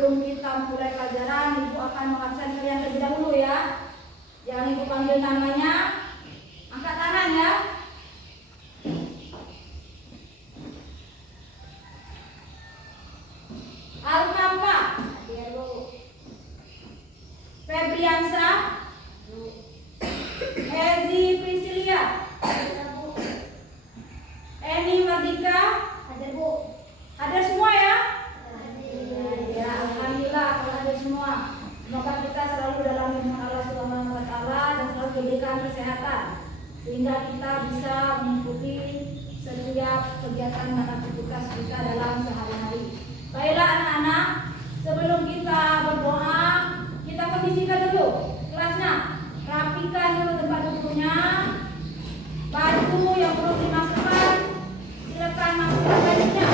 sebelum kita mulai pelajaran, Ibu akan mengabsen kalian terlebih dahulu ya. Yang Ibu panggil namanya, angkat tangan ya. Arnapa, Febriansa, Ezi Priscilia, Eni Mardika, hadir Bu. Hadir semua ya? Ya, alhamdulillah kalau hadir semua. Semoga kita selalu dalam lindungan Allah Subhanahu wa taala dan selalu diberikan kesehatan sehingga kita bisa mengikuti setiap kegiatan dan aktivitas kita dalam sehari-hari. Baiklah anak-anak, sebelum kita berdoa, kita kondisikan dulu kelasnya. Rapikan dulu tempat duduknya. Baju yang perlu dimasukkan, silakan masukkan bajunya.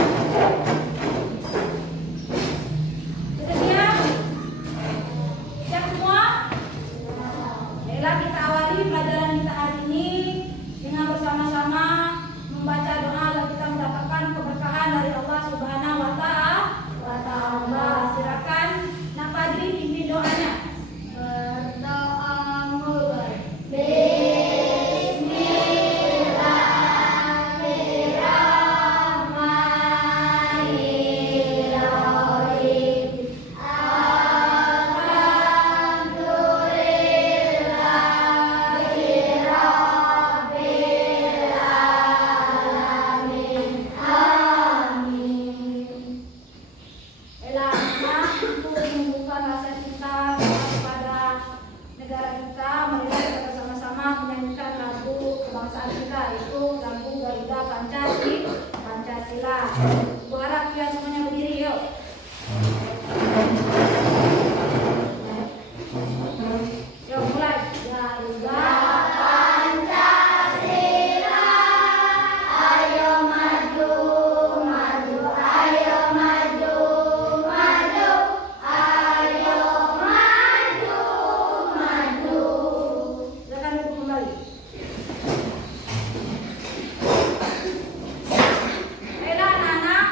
Sudah siap? Siap semua? Baiklah, kita awali pelajaran kita hari ini dengan bersama-sama membaca doa agar kita mendapatkan keberkahan dari Allah Subhanahu wa taala. Silakan Nak Fadri pimpin doanya. Berdoa mulai. Gua harap kalian semuanya berdiri, yuk. Yuk mulai. Garuda Pancasila, ayo maju, maju, ayo maju, maju, ayo maju, maju. Silakan duduk kembali. Baiklah anak-anak,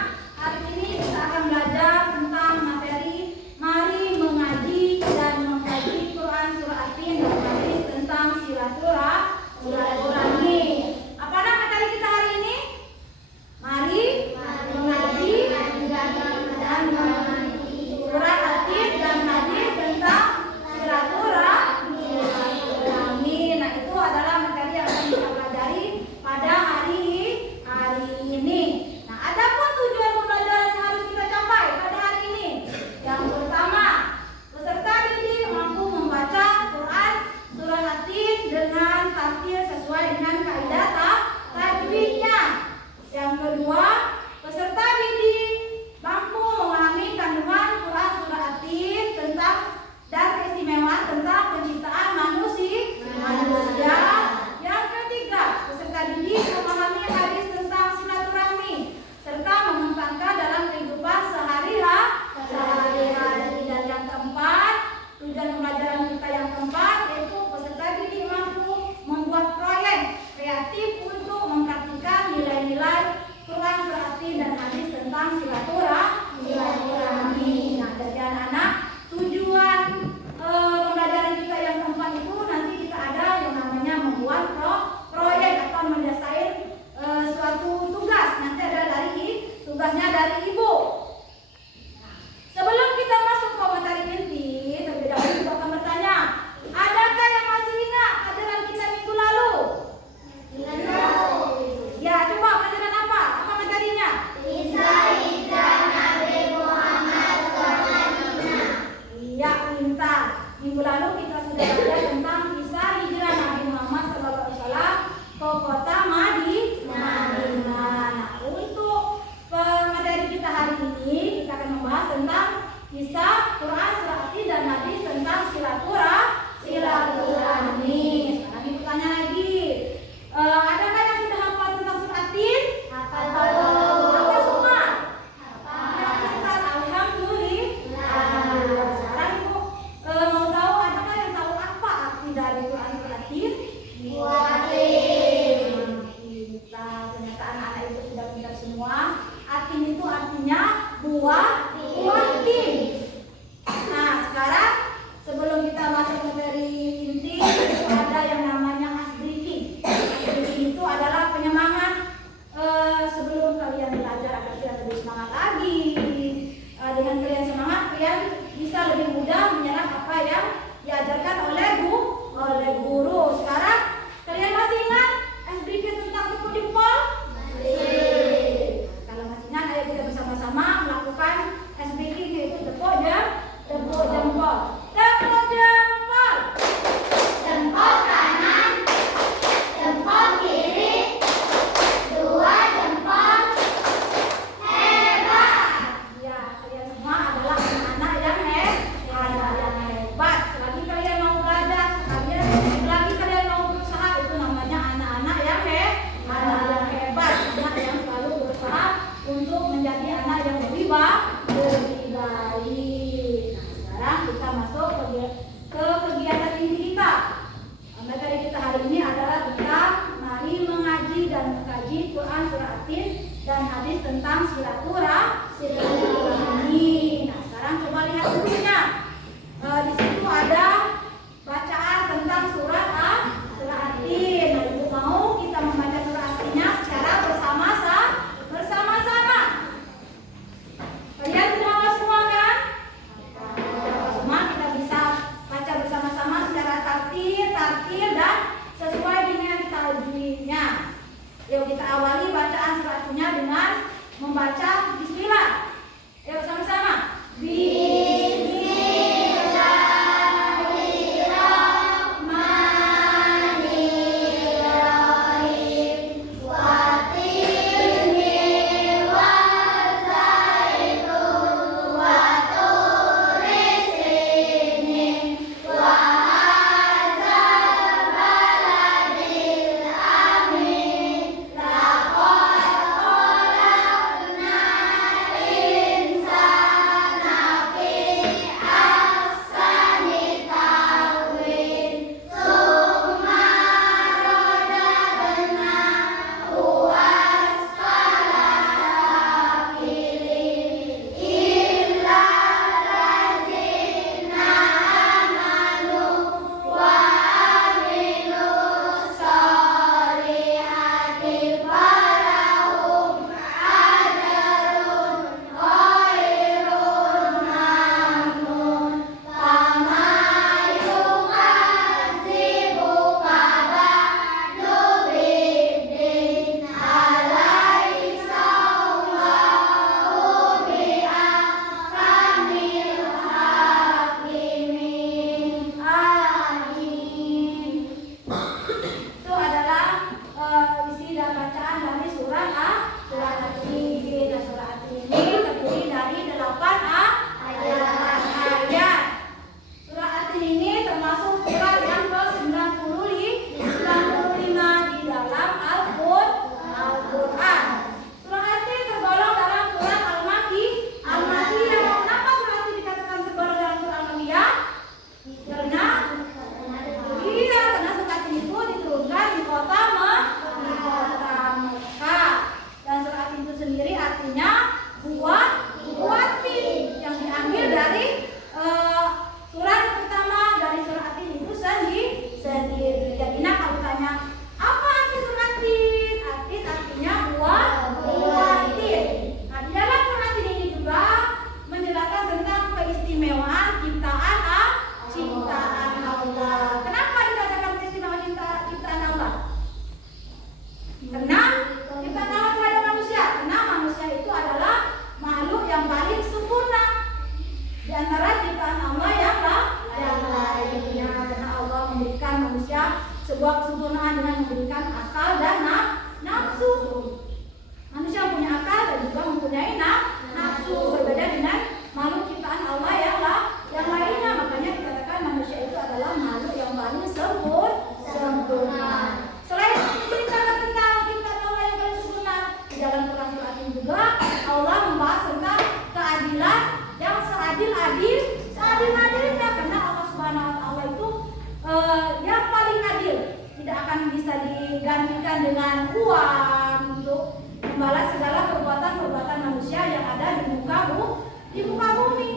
lebih baik. Nah, sekarang kita masuk ke kegiatan inti kita. Materi kita hari ini adalah tentang mari mengaji dan mengkaji Quran surah At-Tin dan hadis tentang silaturahmi. Nah, sekarang coba lihat dulunya. Di situ ada bacaan tentang surah At-Tin. Nah, Ibu mau kita membaca surah At-Tinnya secara bersama-sama. Kalian sudah hafal semua kan? Semua kita bisa baca bersama-sama secara tartil dan sesuai dengan tajwidnya. Yuk kita awali bacaan surah At-Tinnya dengan membaca bismillah. Yuk sama-sama. Sebuah kesempurnaan dengan memberikan akal dan nafsu. Manusia punya akal dan juga mempunyai nafsu, berbeda dengan makhluk ciptaan Allah yang lainnya. Makanya dikatakan manusia itu adalah makhluk yang paling sempurna. Selain menceritakan tentang ciptaan Allah yang paling sempurna, di dalam Quran surah At-Tin juga Allah membahas tentang keadilan yang seadil-adilnya, karena Allah Subhanahu wa Ta'ala itu yang paling adil, tidak akan bisa digantikan dengan uang untuk membalas segala perbuatan manusia yang ada di muka bumi.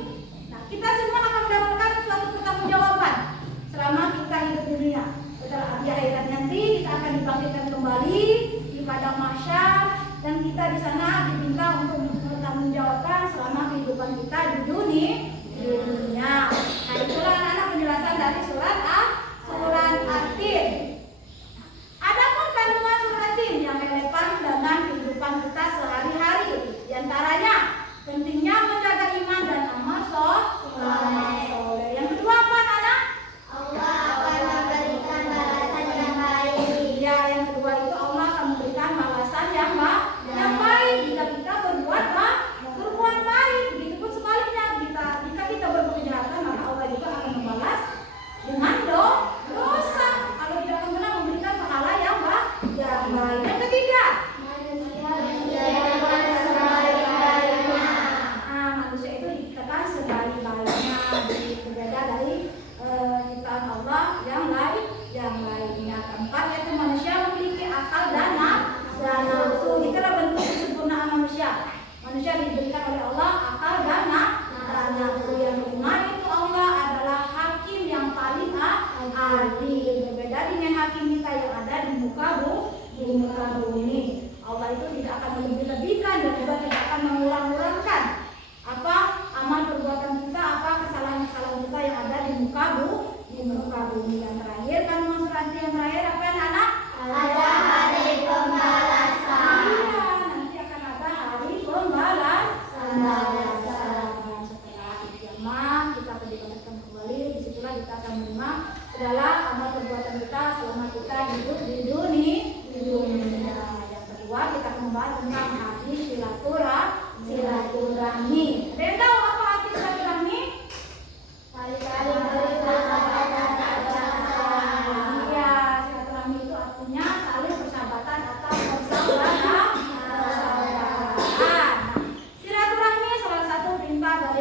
Nah, kita semua akan mendapatkan suatu pertanggungjawaban selama kita hidup di dunia. Setelah di akhirat nanti kita akan dibangkitkan kembali di padang mahsyar dan kita di sana diminta untuk mempertanggungjawabkan selama kehidupan kita di dunia. Nah, itulah anak-anak penjelasan dari surat At-Tin. Adapun kandungan surat At-Tin yang relevan dengan kehidupan kita sehari-hari, di antaranya pentingnya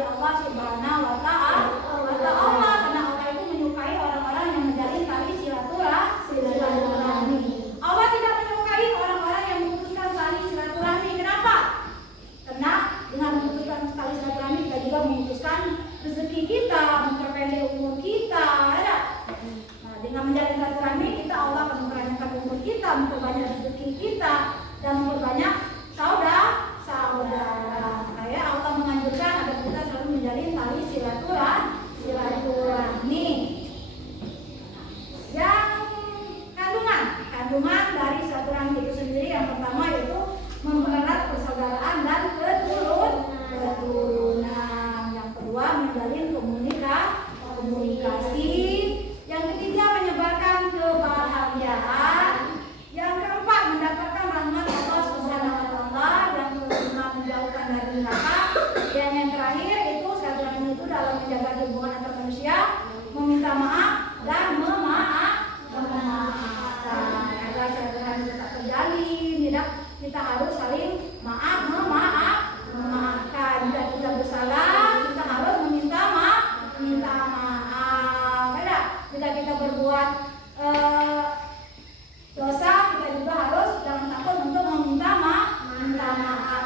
Allah Subhanahu wa Ta'ala. Karena Allah itu menyukai orang-orang yang menjalin tali silaturahmi. Allah tidak menyukai orang-orang yang memutuskan tali silaturahmi. Kenapa? Karena dengan memutuskan tali silaturahmi kita juga memutuskan rezeki kita, memperpendek umur kita, ya. Nah, dengan menjalin silaturahmi kita Allah akan memperpanjang umur kita, memperbanyak rezeki kita, dan memperbanyak saudara. Kayak Allah menganjurkan agar kita selalu menjalin tali silaturahmi. Yang kandungan dari silaturahmi itu sendiri yang pertama yaitu mempererat persaudaraan dan keturunan. Yang kedua menjalin komunikasi. Yang ketiga menyebarkan kebahagiaan. Yang keempat mendapatkan rahmat Allah Subhanahu wa Ta'ala. Yang kelima menjauhkan dari neraka. Dan yang terakhir itu silaturahmi itu dalam menjaga hubungan antar manusia, meminta maaf dan memaafkan. Agar silaturahmi tetap terjalin, tidak, kita harus saling memaafkan. Jika kita bersalah, kita harus meminta maaf. Jika kita berbuat dosa, kita juga harus jangan takut untuk meminta maaf.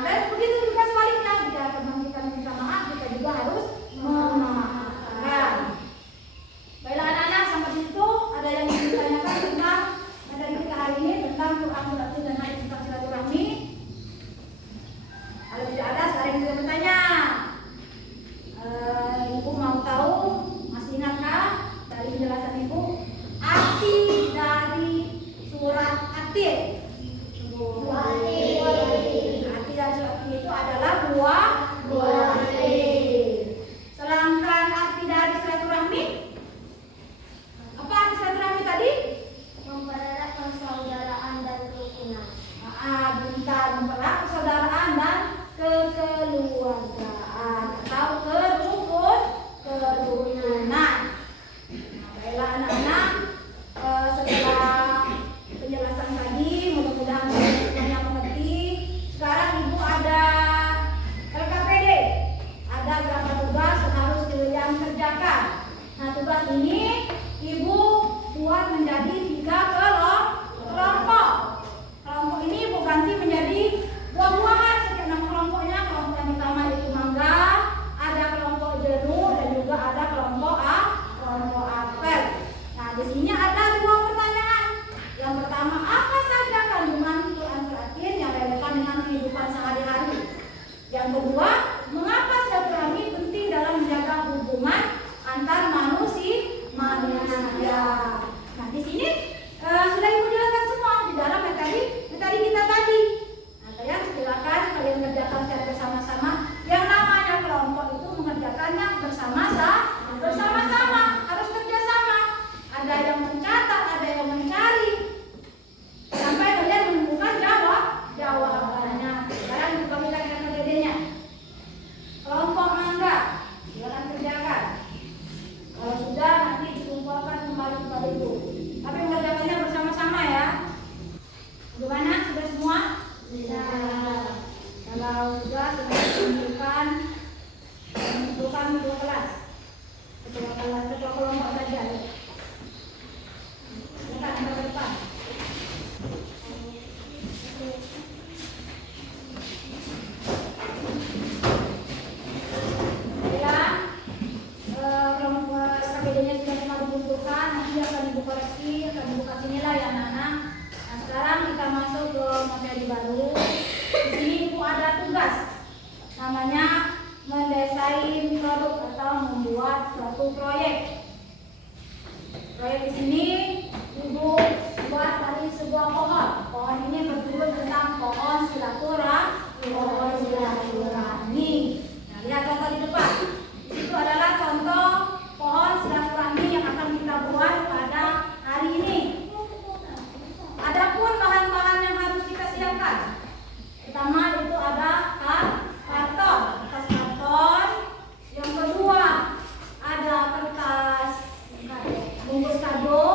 Dan begitu juga sebaliknya, jika kita meminta maaf, kita juga harus memaafkan. Baiklah anak-anak, sampai situ ada yang ingin ditanyakan tentang materi kita hari ini tentang Quran surat dan hadis tentang silaturahmi. Kalau tidak ada, sekarang kita bertanya. Ibu mau tahu, masih ingatkah dari penjelasan Ibu arti dari surat At-Tin? Arti dari surat At-Tin itu adalah buah hati. Sedangkan arti dari silaturahmi, apa arti silaturahmi tadi? Mempererat persaudaraan dan kerukunan. Mempererat persaudaraan dan kekeluargaan atau kerukunan. Baiklah anak-anak, setelah penjelasan tadi, mudah-mudahan semuanya mengerti. Sekarang Ibu ada LKPD, ada beberapa tugas yang harus kalian kerjakan. Nah, tugas ini Ibu buat menjadi 3 kelompok. Kelompok ini Ibu ganti menjadi buah-buahan. Setiap nama kelompoknya, kelompok yang pertama itu mangga, ada kelompok jeruk, dan juga ada kelompok apel. Nah, di sini ada 2 pertanyaan. Yang pertama, apa saja kandungan Quran At-Tin yang relevan dengan kehidupan sehari-hari? Yang kedua, mengapa silaturahmi penting dalam menjaga hubungan antar manusia? Nah, di sini sudah Ibu jelaskan semua di dalam materi kita tadi. Nah, kalian silakan kalian kerjakan secara bersama-sama. Yang namanya kelompok itu mengerjakannya bersama-sama, harus kerjasama. Ada yang mencatat, ada yang mencari, sampai kalian menemukan jawabannya. Sekarang kita bagikan KPD-nya. Kelompok mangga, silakan kerjakan. Kalau sudah, nanti dikumpulkan kembali kepada Ibu. Tapi mengerjakannya bersama-sama ya. Bagaimana? Sudah semua? Sudah. Kalau sudah dikumpulkan 2 kelas. Ketua kelompok saja. Silakan antar ke depan. KPD-nya sudah semua dikumpulkan, nanti akan Ibu koreksi, akan Ibu kasih nilai ya anak-anak. Nah, sekarang kita masuk ke materi baru. Di sini Ibu ada tugas, namanya mendesain produk atau membuat suatu proyek. Proyek di sini Ibu buat dari sebuah pohon. Pohon ini berjudul tentang pohon silaturahmi. Nah, lihat contoh di depan. Itu adalah contoh pohon silaturahmi yang akan kita buat pada hari ini. Adapun bahan-bahan yang harus kita siapkan, pertama itu ada karton. Yang kedua ada kertas bungkus kado,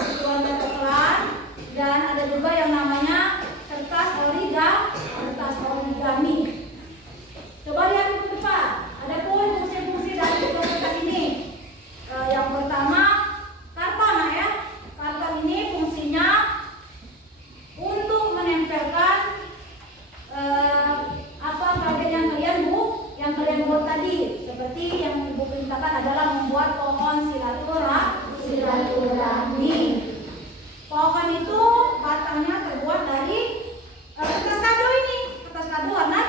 warna coklat, dan ada juga yang namanya kertas origami. Coba lihat ke depan. Ada pun dikerjakan adalah membuat pohon silaturahmi. Pohon itu batangnya terbuat dari kertas kado ini. Kertas kado warna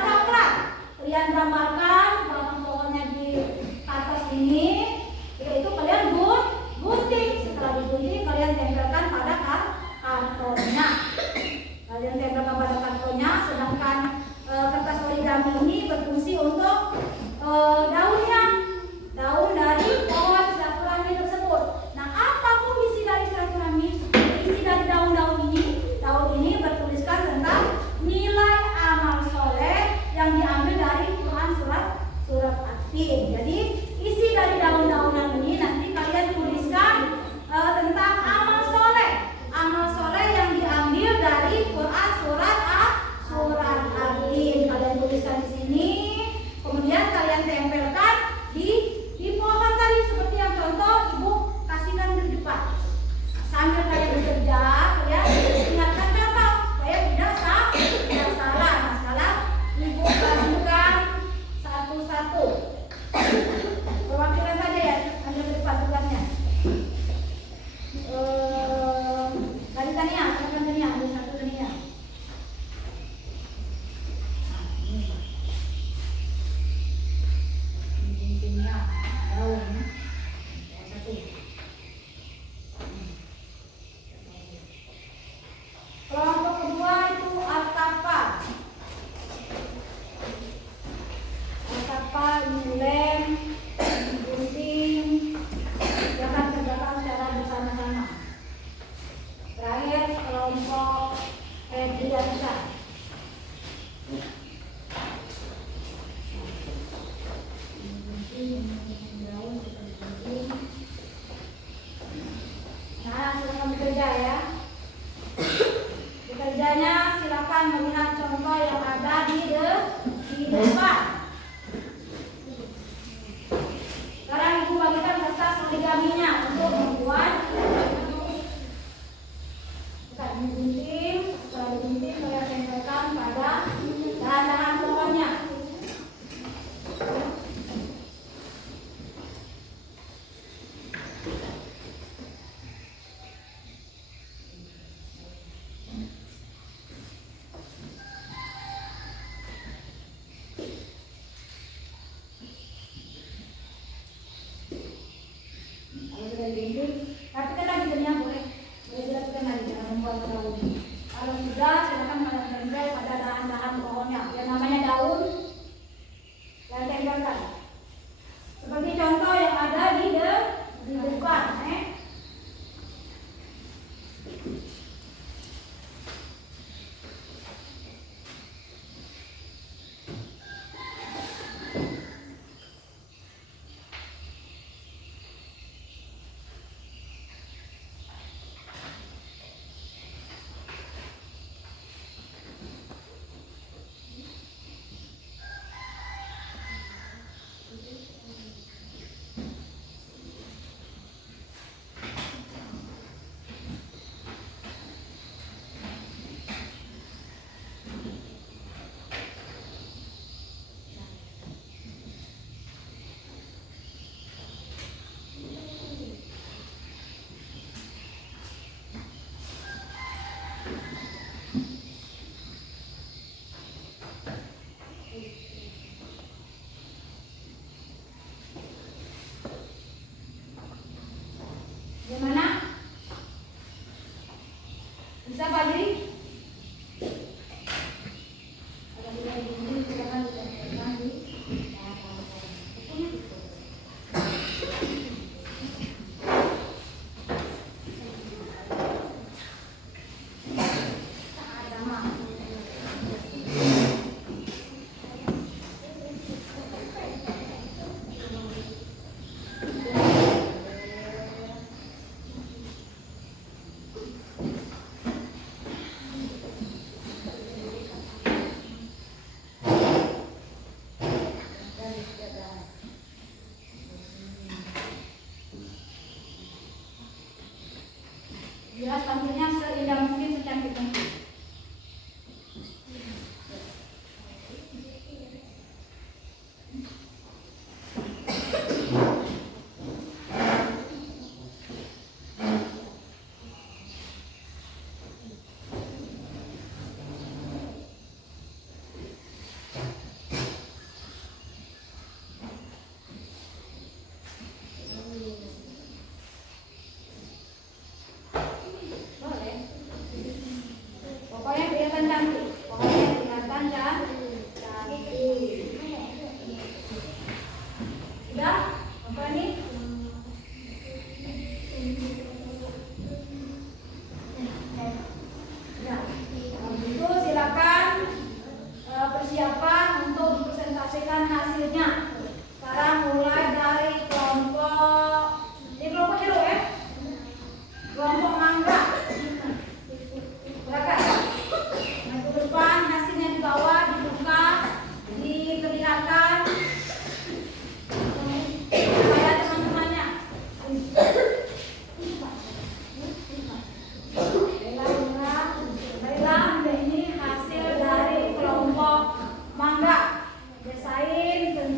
coklat. Kalian gambarkan batang pohonnya di atas ini. Yaitu kalian gunting. Setelah digunting kalian tempelkan pada kartonnya. Kalian tempelkan pada kartonnya. Sedangkan kertas origami ini berfungsi untuk daun dari pohon silaturahmi tersebut. Nah, apapun isi dari silaturahmi, isi dari daun ini bertuliskan tentang nilai amal soleh yang diambil dari Quran surat At-Tin. Jadi isi dari daun-daunan ini nanti kalian tuliskan tentang amal soleh yang diambil dari Quran surat At-Tin. Kalian tuliskan di sini, kemudian kalian tempelkan di pohon tadi seperti yang contoh ibu kasihkan di depan. Sambil kalian bekerja, kalian ingatkan kata supaya tidak salah. Nah, sekarang ibu kasihkan satu-satu. Perwakilan saja ya, ambil ke depan tugasnya. Tadi Tania, silakan Tania, ambil satu Tania. Kelompok kedua itu atapa, ini lem, gunting, akan kerjakan secara bersama-sama. Terakhir kelompok Edriansa. Nah, silakan bekerja ya. Bekerjanya silakan melihat contoh yang ada di depan. Sekarang ibu bagikan kertas origaminya untuk membuat gunting. Setelah digunting kalian tempelkan pada dahan-dahan pohonnya. Rapikan lagi jadinya boleh dirapikan lagi, jangan membuat terlalu. Kalau sudah, silakan kalian tempel pada dahan-dahan pohonnya. Yang namanya daun, dan tempelkan. Seperti contoh yang ada di depan. Gimana? Bisa Pak Jiri? Ada di sini, silakan ditempelkan di jelas tampilnya seindah mungkin, secantik mungkin.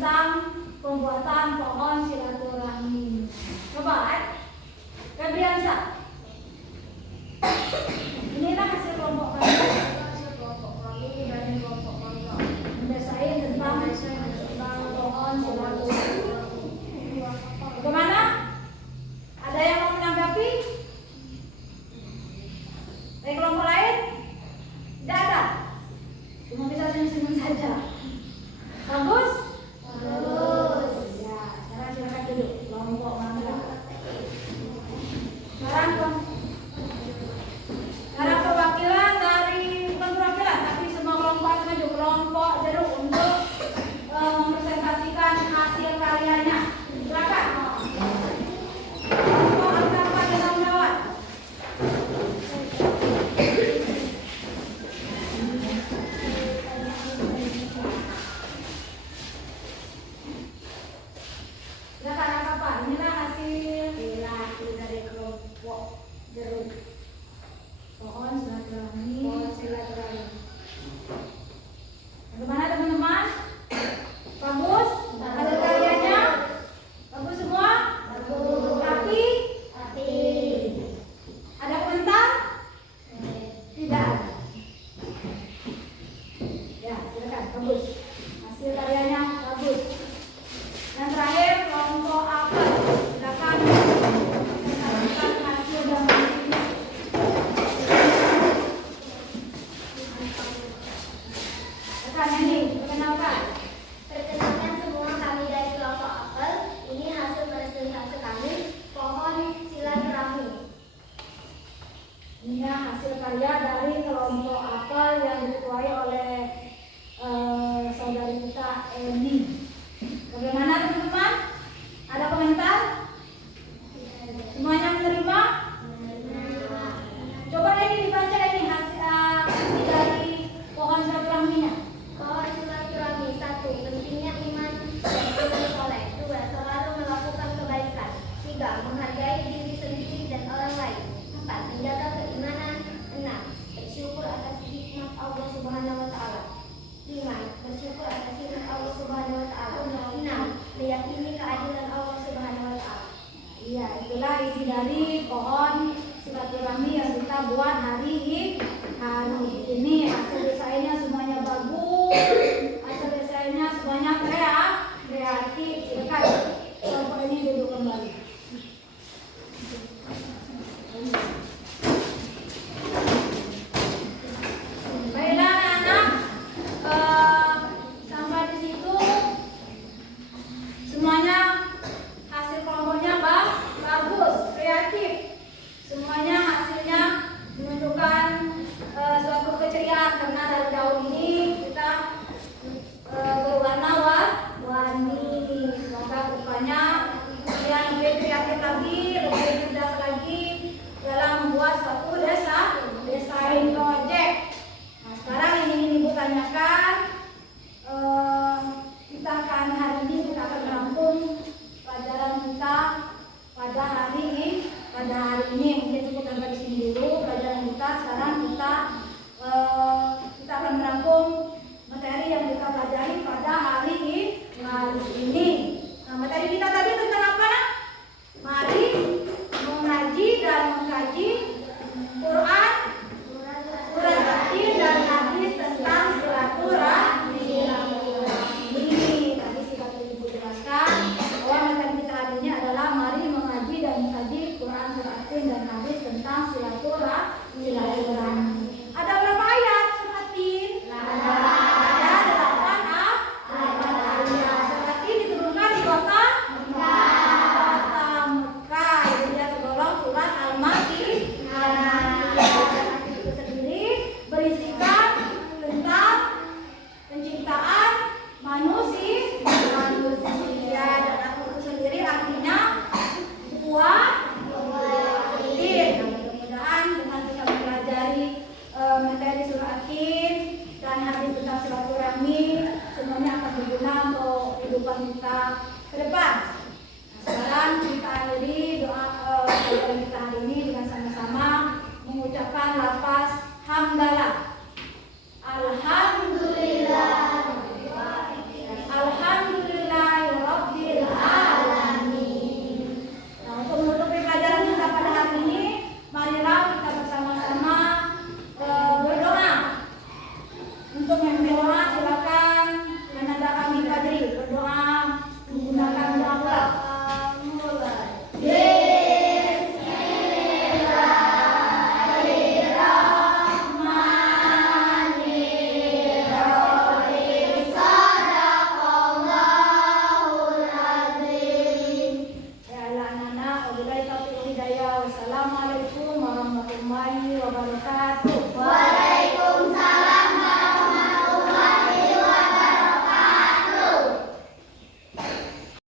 tentang pembuatan pohon silaturahmi. Coba, Febriansa. Inilah hasil kelompok kami. Hasil kelompok kami dari kelompok pondok. Mendesain tentang pohon silaturahmi. Bagaimana? Ada yang mau menanggapi? Dari kelompok lain? Tidak ada. Cuma bisa senyum-senyum saja. Bagus? Bagus. Ya, sekarang silakan duduk. Kelompok mana? Sekarang perwakilan dari, bukan perwakilan, tapi semua kelompok maju. Kelompok jeruk untuk mempresentasikan hasil karyanya. Silakan. Kelompok Al-Kafa dan Al-Dawat. Silakan Al-Kafa. Inilah hasil dari kelompok jeruk. Pohon silaturahmi. Bagaimana teman-teman? Bagus? Hasil karyanya? Bagus semua? Tapi ada komentar? Tidak ada. Ya, silakan. Bagus. Hasil karyanya bagus. Yang terakhir kelompok apel. Silakan menyampaikan hasil gambar ini. Silakan ini, perkenalkan. Perkenalkan semua, kami dari kelompok apel. Ini hasil presentasi kami, pohon silaturahmi. Ini hasil karya dari kelompok apel yang diketuai oleh saudari kita Eni. Bagaimana teman-teman? Ada komentar? Semuanya menerima? Coba Eni dibaca ini hasil dari pohon silaturahminya. Pohon silaturahmi. 1. Pentingnya iman dan amal soleh. 2. Selalu melakukan kebaikan. 3. Menghargai diri sendiri dan orang lain. 4. Menjaga keimanan. 6. Bersyukur atas nikmat Allah Subhanahu wa taala. 5. Bersyukur atas nikmat Allah Subhanahu wa taala. 6. Meyakini keadilan Allah Subhanahu wa taala. Iya, itulah isi dari pohon silaturahmi yang kita buat hari ini. Hasil desainnya semuanya bagus. Hasil desainnya semuanya kreatif. Silakan kelompok ini duduk kembali. Baiklah anak-anak, sampai di situ semuanya hasil kelompoknya bagus, kreatif. Semuanya hasilnya menunjukkan suatu keceriaan karena dari daun ini kita berwarna warni. Semoga rupanya kalian lebih kreatif lagi, lebih cerdas lagi dalam membuat suatu desain project. Nah, sekarang ini Ibu tanyakan, kita akan hari ini kita akan merangkum pelajaran kita pada hari ini. Mungkin cukup sampai di sini dulu pelajaran kita. Sekarang kita akan merangkum materi yang kita pelajari pada hari ini. Nah, materi kita tadi tentang apa, nak? Mari mengaji dan mengkaji Quran, surat Al-Fatih dan hadis tentang silaturahmi. Tadi sudah Ibu jelaskan bahwa materi kita hari ini adalah mari mengaji dan mengkaji Quran, surat Al-Fatih dan hadis tentang silaturahmi. Ada berapa ayat surat Al-Fatih? Ada 8 ayat. Surat Al-Fatih diturunkan di kota Mekah. Jadi dia tergolong surat Al-Makkiyah. Itu sendiri berisikan tentang penciptaan manusia dan itu sendiri artinya kuatir. Mudah-mudahan dengan kita mempelajari materi surah Al-Fatih dan hadis tentang silaturahmi, semuanya akan berguna untuk kehidupan kita ke depan. Nah, sekarang kita akhiri doa pelajaran kita hari ini dengan sama-sama mengucapkan lafaz hamdalah. Alhamdulillah.